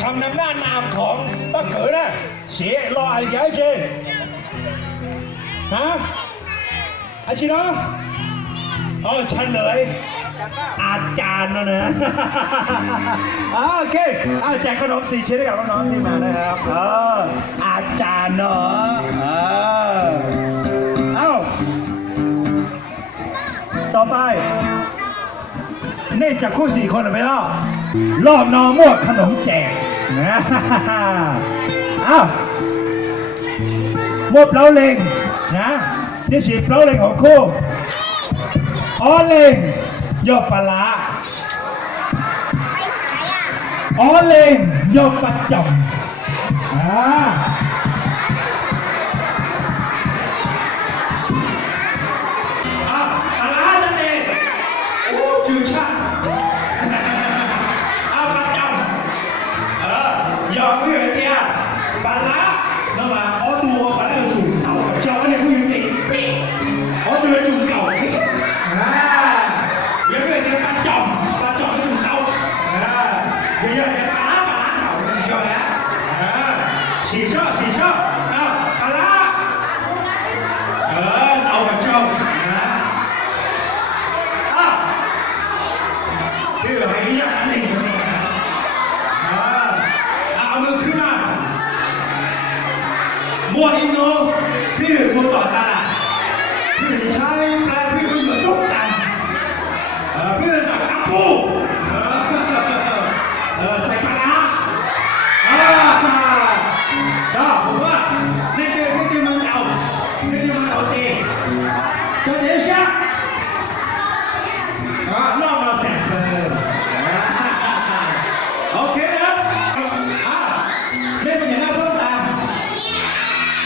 คำนำหน้านามของป้าเก๋นะเสียรออะไรเจฮะอาชิโนะอ๋อฉันเลยอาจารย์นะโอเคแจกขนม4 ชิ้นให้กับน้องๆที่มานะครับอาจารย์เนาะต่อไปนี่จะคู่4 คนหรือไม่ล่ะรอบนอมวกขนมแจกนะมวบเปล่าเล็งนะที่ฉีดเปล่าเล็งของคู่อ๋อเล็งยกปลาอ๋อเล็งยกประจำปลานั่นเองชื่อชาประจำยอมไม่เหรอเจ้าปลาnó mà có đua và nó chủ tàu cho cái này quy định có đưa chủ tàu giống như cái bà chồng cái chủ tàu bây giờ cái bà lá tàu nó cho đấy xì xó bà lá tàu bà chồng cái rồi hãy nhắc anh điเอามือขึ้นมามัวอินโนพี่มัวต่อตาพี่ใช้แปลพี่มันมาส้มตำพี่สั่งน้ำปูใส่ปลาร้าผมว่านี่คือมันเอาตีก็เดี๋ยวชักล่อมาแสบเลยโอเคนะนี่เป็นอย่างนั้นส้มตำ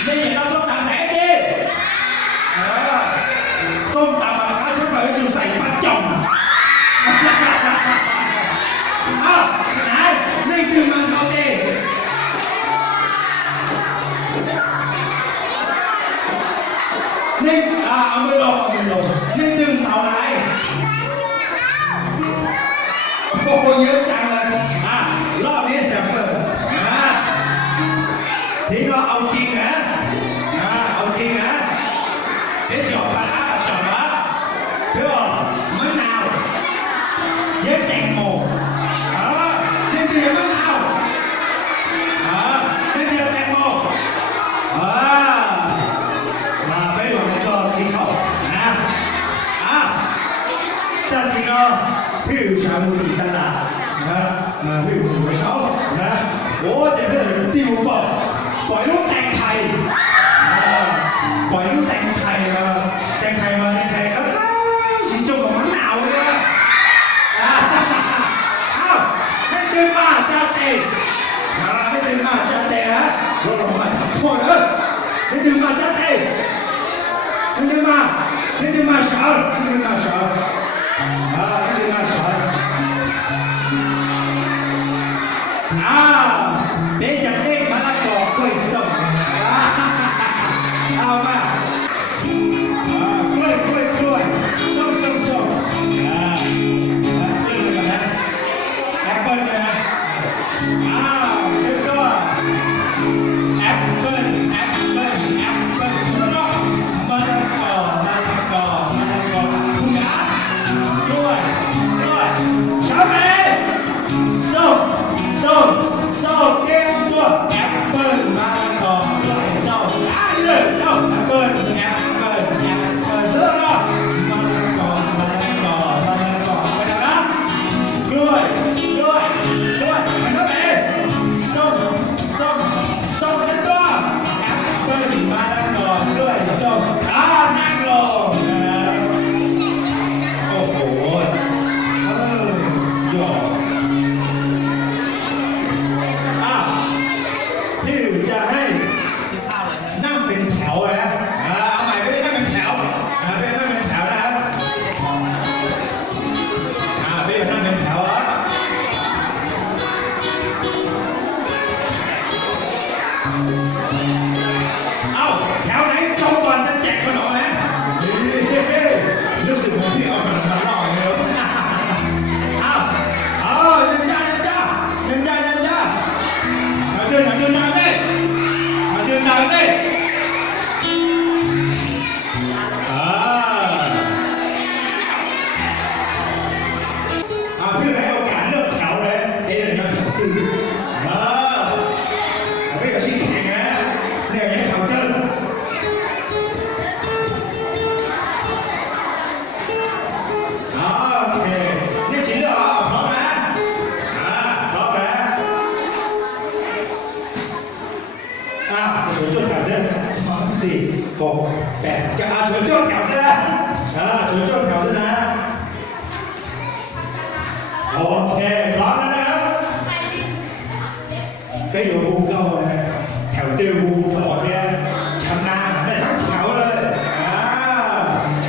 นี่อย่างนั้นส้มตำใส่ไอ้จีส้มตำมาข้าวชุดเลยอยู่ใส่ปลาจ่องไหนนี่คือมันเอาตีนี่เอามือลงนี่ดึงเต่าไหนโอ้โหเยอะจังเลยรอบนี้แสบเลยที่เราเอาจริงนะเดี๋ยวจบปลาจบละเดี๋ยวมะนาวเย็ดแตงโมเดี๋ยวมะนาวเดี๋ยวแตงโมมาไปหวังชอบที่เขานะจันทีก็พี่อยู่ชาบูดีตลาดนะพี่อยู่หัวเช้านะโอ้เดี๋ยวติวบอกปล่อยลูกแต่งไทยปล่อยลูกแต่งไทยมาก็ยิงจมกับมะนาวเลยให้ตื่นมาจ้าเต้ให้ตื่นมาจ้าเต้ฮะเราลงมาทำโทษให้ตื่นมาจ้าเต้ให้ตื่นมาเช้าให้ตื่นมาเช้าเด็กจะเด็กมะละกอกล้วยส้มเอามากล้วยส้มแอปเปิ้ลนะเดี๋ยวก็แอปเปิ้ลแล้วก็มะละกอคุณหากล้วยชาเม่ส้มเก่งตัวแอปเปิ้ลมะละกอกล้วยส้มเลยแอปเปิ้ลเลิกมะละกอไปไหนนะกล้วยไปเข้าไปส้มเป็นตัวแอปเปิ้ ไม่有心情嘅，呢樣嘢求真。OK， 呢次都好，พร้อมไหมพร้อมไหม除咗頭啫，3、4、6、8，除咗頭先啦，除咗頭先啦。OK， พร้อมแล้วนะครับก็อยู่ภูเก้าเลยแถวเดียวภูถอดเนี่ยชำนาญได้ทั้งแถวเลย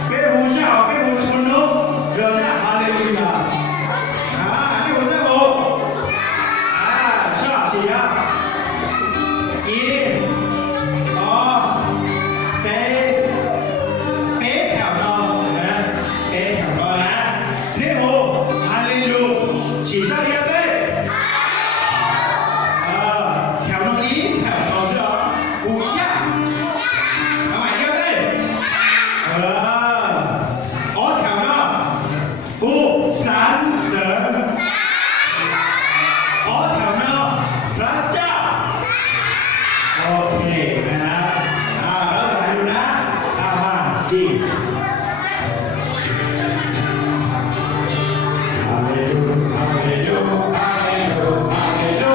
เป็นภูเจ้าเป็นภูชนนกเกิดเนี่ยฮาเลลูยานี่ภูเจ้าภูชาสีอ่ะอีเป๊แถวนอนนะเป๊แถวนอนนะนี่ภูฮาเลลูสีชาเยอะเลยแถวนอนอีแถวนอนเสือภูย่าเอาใหม่เยอะเลยแถวนอนภูสรรเสริญแถวนอนพระเจ้าโอเคนะฮะแล้วไหนดูนะมาจีฮาเลลูฮาเลลูฮาเลลูฮาเลลู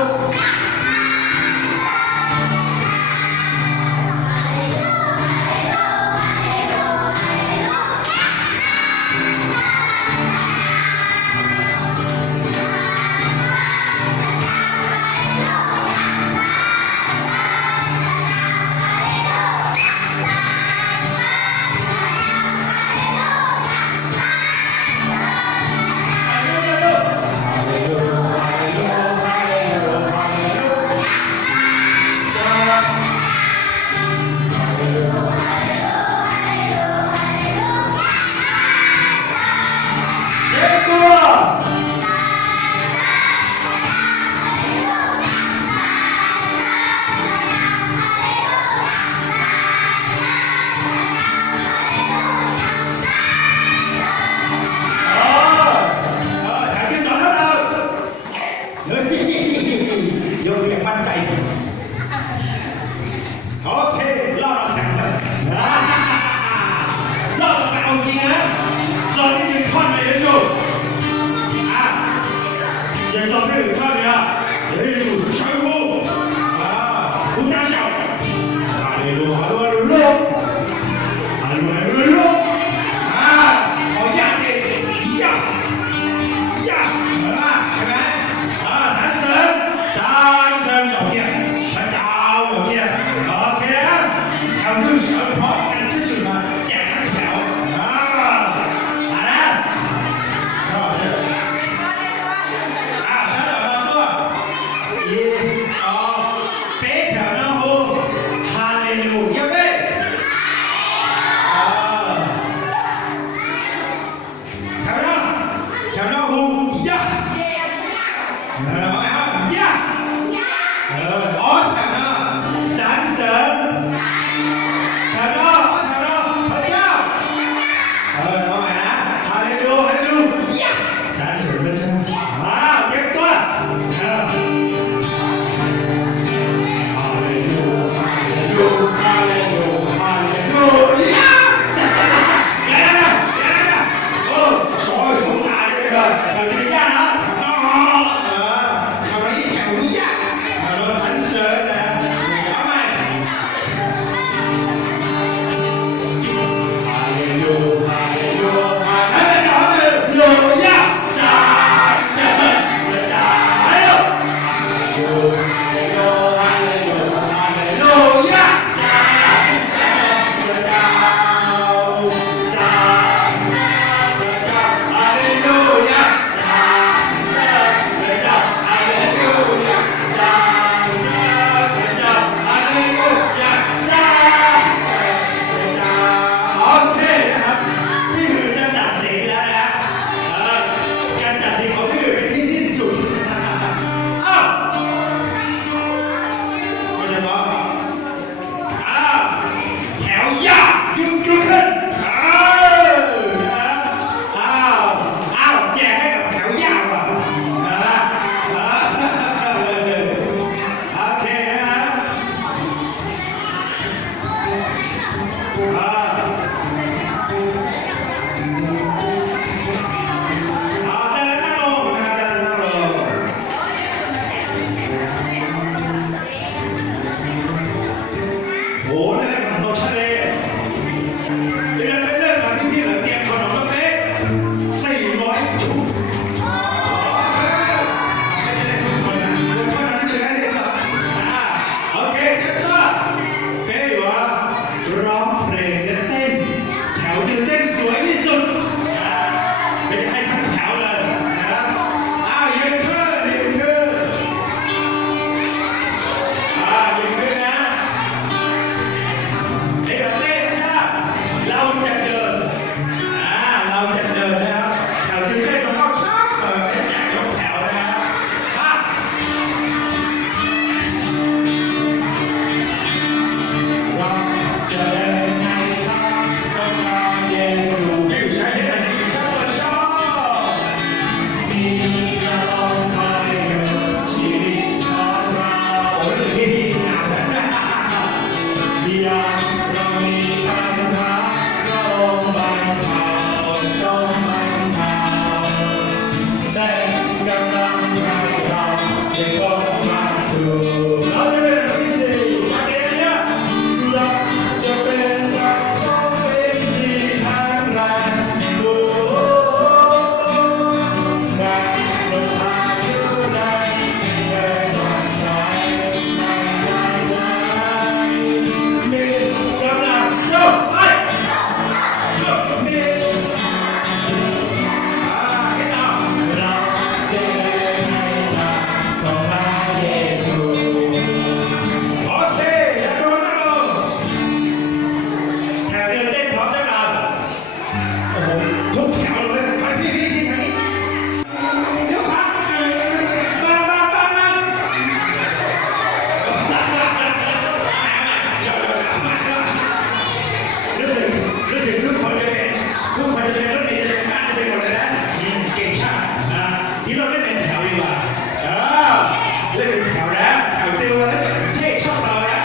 ติวแล้วเท่ชอบเราแล้ว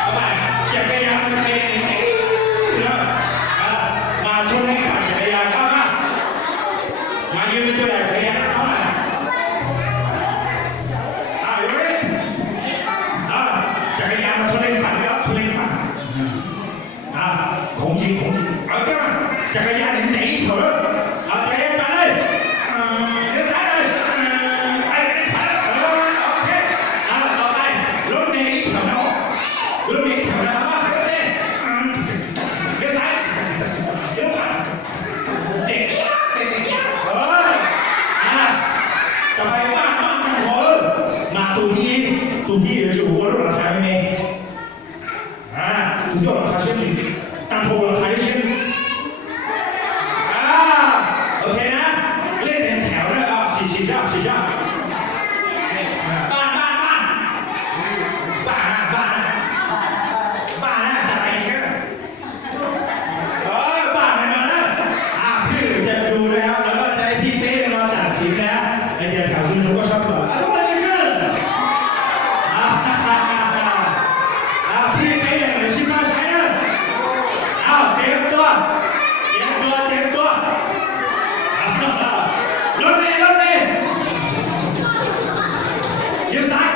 เอาไปจักรยานมันเป็นเนาะมาช่วยให้ปั่นจักรยานเข้ามายืนเป็นตัวอย่างจักรยานเข้ามาอยู่นี่จักรยานมาช่วยให้ปั่นครับช่วยให้ปั่นของจริงเอาจ้าจักรยานหนีเถอะเอาจักรยานมาเลยเลี้ยวซ้ายเลยไปกันไปโอเคต่อไปรถเมล์แถวนั้นรถเมล์แถวนั้นรถเมล์เลี้ยวซ้ายเลี้ยวขวาเด็กต่อไปบ้านโหมาตูที่也是我入了台没你掉了他身体当头了还是OK นะเล่นเป็นแถวเลยสี่รอบบ้านจะไปเชื่อบ้านมาแล้วพี่จะดูแล้วแล้วก็จะให้พี่เป้มาตัดสินนะไอเดียแถวคุณรู้ก็ชอบแบบอะไรกันพี่เป้อย่างไรชิมมาใช้เลยเตรียมตัวรถเมล์เลี้ยวซ้าย